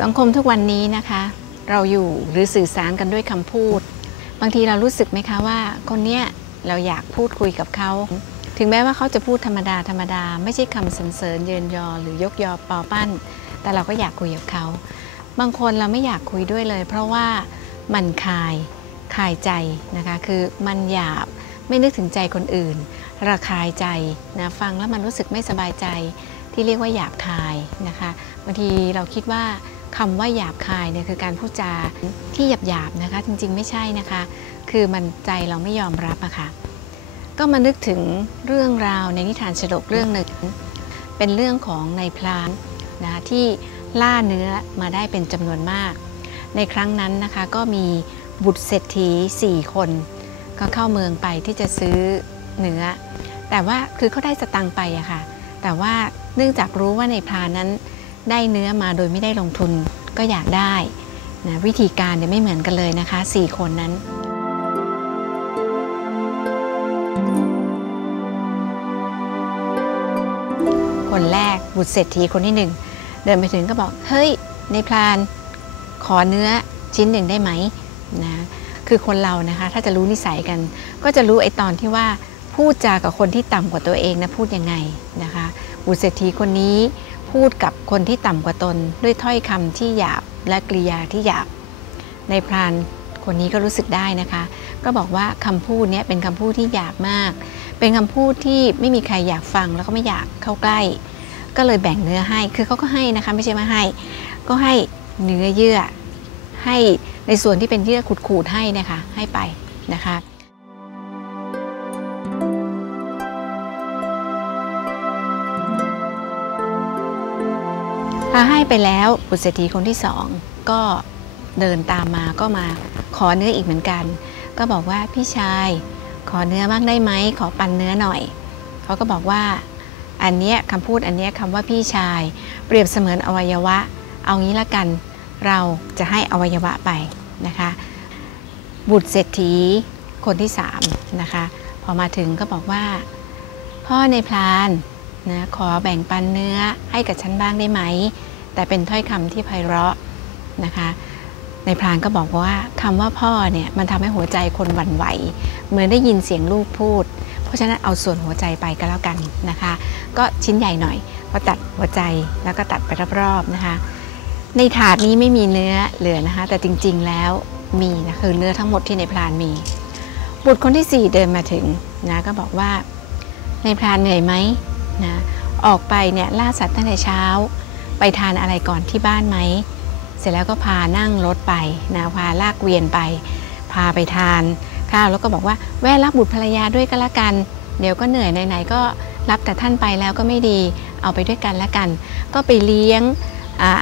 สังคมทุกวันนี้นะคะ เราอยู่หรือสื่อสารกันด้วยคำพูด บางทีเรารู้สึกไหมคะว่า คนเนี้ยเราอยากพูดคุยกับเขา ถึงแม้ว่าเขาจะพูดธรรมดาธรรมดา ไม่ใช่คำสรรเสริญเยินยอ หรือยกยอปอปั้น แต่เราก็อยากคุยกับเขา บางคนเราไม่อยากคุยด้วยเลย เพราะว่ามันคายคายใจนะคะคือมันหยาบไม่นึกถึงใจคนอื่น ระคายใจนะฟังแล้วมันรู้สึกไม่สบายใจที่เรียกว่าหยาบคายนะคะบางทีเราคิดว่า คำว่าหยาบคายเนี่ยคือการพูดจาที่หยาบหยาบนะคะ จริงๆไม่ใช่นะคะ คือมันใจเราไม่ยอมรับอะค่ะก็มานึกถึงเรื่องราวในนิทานฉลกเรื่องหนึ่ง เป็นเรื่องของนายพรานนะที่ล่าเนื้อมาได้เป็นจำนวนมาก ในครั้งนั้นนะคะก็มีบุตรเศรษฐี4 คน ก็เข้าเมืองไปที่จะซื้อเนื้อ แต่ว่าคือเขาได้สตังไปอะค่ะแต่ว่าเนื่องจากรู้ว่าในพรานนั้น ได้เนื้อมาโดยไม่ได้ลงทุนก็อยากได้นะวิธีการเนี่ยไม่เหมือนกันเลยนะคะ 4 คนนั้น คนแรกบุตรเศรษฐีคนที่หนึ่งเดินไปถึงก็บอก เฮ้ย ในพรานขอเนื้อชิ้นหนึ่งได้ไหมนะคือคนเรานะคะถ้าจะรู้นิสัยกัน ก็จะรู้ไอ้ตอนที่ว่าพูดจากับคนที่ต่ำกว่าตัวเองนะพูดยังไงนะคะบุตรเศรษฐีคนนี้ พูดกับคนที่ต่ำกว่าตนด้วยถ้อยคำที่หยาบและกริยาที่หยาบ ในพรานคนนี้ก็รู้สึกได้นะคะ ก็บอกว่าคำพูดนี้เป็นคำพูดที่หยาบมาก เป็นคำพูดที่ไม่มีใครอยากฟังแล้วก็ไม่อยากเข้าใกล้ ก็เลยแบ่งเนื้อให้ คือเขาก็ให้นะคะไม่ใช่มาให้ ก็ให้เนื้อเยื่อ ให้ในส่วนที่เป็นเยื่อขูดๆให้นะคะให้ไปนะคะ พอให้ไปแล้วบุตรเศรษฐีคนที่สองก็เดินตามมาก็มาขอเนื้ออีกเหมือนกัน ก็บอกว่าพี่ชายขอเนื้อบ้างได้ไหมขอปันเนื้อหน่อยเขาก็บอกว่าอันเนี้ยคำพูดอันเนี้ยคำว่าพี่ชาย เปรียบเสมือนอวัยวะ เอางี้ละกันเราจะให้อวัยวะไปนะคะ บุตรเศรษฐีคนที่สามนะคะ พอมาถึงก็บอกว่า พ่อในพลาน นะขอแบ่งปันเนื้อให้กับฉันบ้างได้ไหม แต่เป็นถ้อยคำที่ไพเราะนะคะในพรานก็บอกว่าคำว่าพ่อเนี่ยมันทำให้หัวใจคนหวั่นไหว เหมือนได้ยินเสียงลูกพูด เพราะฉะนั้นเอาส่วนหัวใจไปก็แล้วกันนะคะ ก็ชิ้นใหญ่หน่อยก็ตัดหัวใจแล้วก็ตัดไปรอบๆนะคะ ในถาดนี้ไม่มีเนื้อเหลือนะคะ แต่จริงๆแล้วมีนะคือเนื้อทั้งหมดที่ในพรานมี บุตรคนที่สี่เดินมาถึงนะก็บอกว่าในพรานเหนื่อยไหม นะออกไปเนี่ยล่าสัตว์ตั้งแต่เช้า ไปทานอะไรก่อนที่บ้านไหม เสร็จแล้วก็พานั่งรถไปนะพาลากเวียนไป พาไปทานข้าวแล้วก็บอกว่าแวะรับบุตรภรรยาด้วยก็แล้วกัน เดี๋ยวก็เหนื่อยไหนๆก็รับแต่ท่านไปแล้วก็ไม่ดีเอาไปด้วยกันแล้วกัน ก็ไปเลี้ยง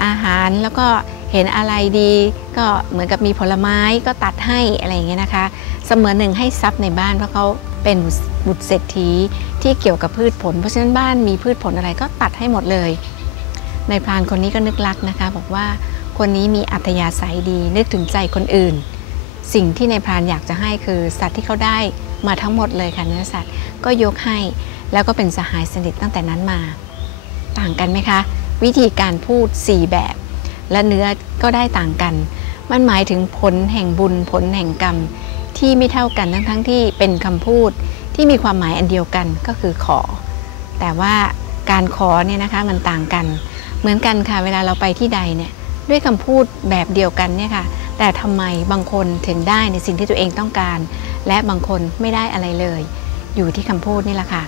อาหารแล้วก็เห็นอะไรดีก็เหมือนกับมีผลไม้ก็ตัดให้อะไรอย่างเงี้ยนะคะ เสมือนหนึ่งให้ทรัพย์ในบ้านเพราะเขา เป็นบุตรเศรษฐีที่เกี่ยวกับพืชผล เพราะฉะนั้นบ้านมีพืชผลอะไรก็ตัดให้หมดเลยในพรานคนนี้ก็นึกรักนะคะ บอกว่าคนนี้มีอัธยาศัยดีนึกถึงใจคนอื่น สิ่งที่ในพรานอยากจะให้คือสัตว์ที่เขาได้มาทั้งหมดเลยค่ะเนื้อสัตว์ก็ยกให้แล้วก็เป็นสหายสนิทตั้งแต่นั้นมา ต่างกันไหมคะ วิธีการพูด 4 แบบ และเนื้อก็ได้ต่างกัน มันหมายถึงผลแห่งบุญผลแห่งกรรม ที่ไม่เท่ากันทั้งๆทที่เป็นคำพูดที่มีความหมายอันเดียวกันก็คือขอ แต่ว่าการขอเนี่ยนะคะมันต่างกัน เหมือนกันค่ะเวลาเราไปที่ใดเนี่ยด้วยคำพูดแบบเดียวกันเนี่ยค่ะแต่ทำไมบางคนถึงได้ในสิ่งที่ตัวเองต้องการ และบางคนไม่ได้อะไรเลย อยู่ที่คำพูดนี่แหละค่ะ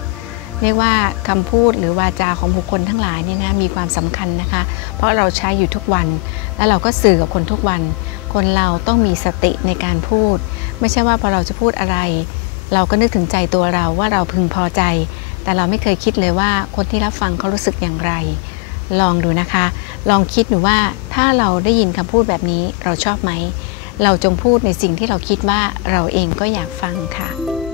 เรียกว่าคำพูดหรือวาจาของบุคคลทั้งหลายเนี่ยนะมีความสำคัญนะคะ เพราะเราใช้อยู่ทุกวัน แล้วเราก็สื่อกับคนทุกวัน คนเราต้องมีสติในการพูด ไม่ใช่ว่าพอเราจะพูดอะไร เราก็นึกถึงใจตัวเราว่าเราพึงพอใจ แต่เราไม่เคยคิดเลยว่าคนที่รับฟังเขารู้สึกอย่างไร ลองดูนะคะ ลองคิดดูว่าถ้าเราได้ยินคำพูดแบบนี้เราชอบไหม เราจงพูดในสิ่งที่เราคิดว่าเราเองก็อยากฟังค่ะ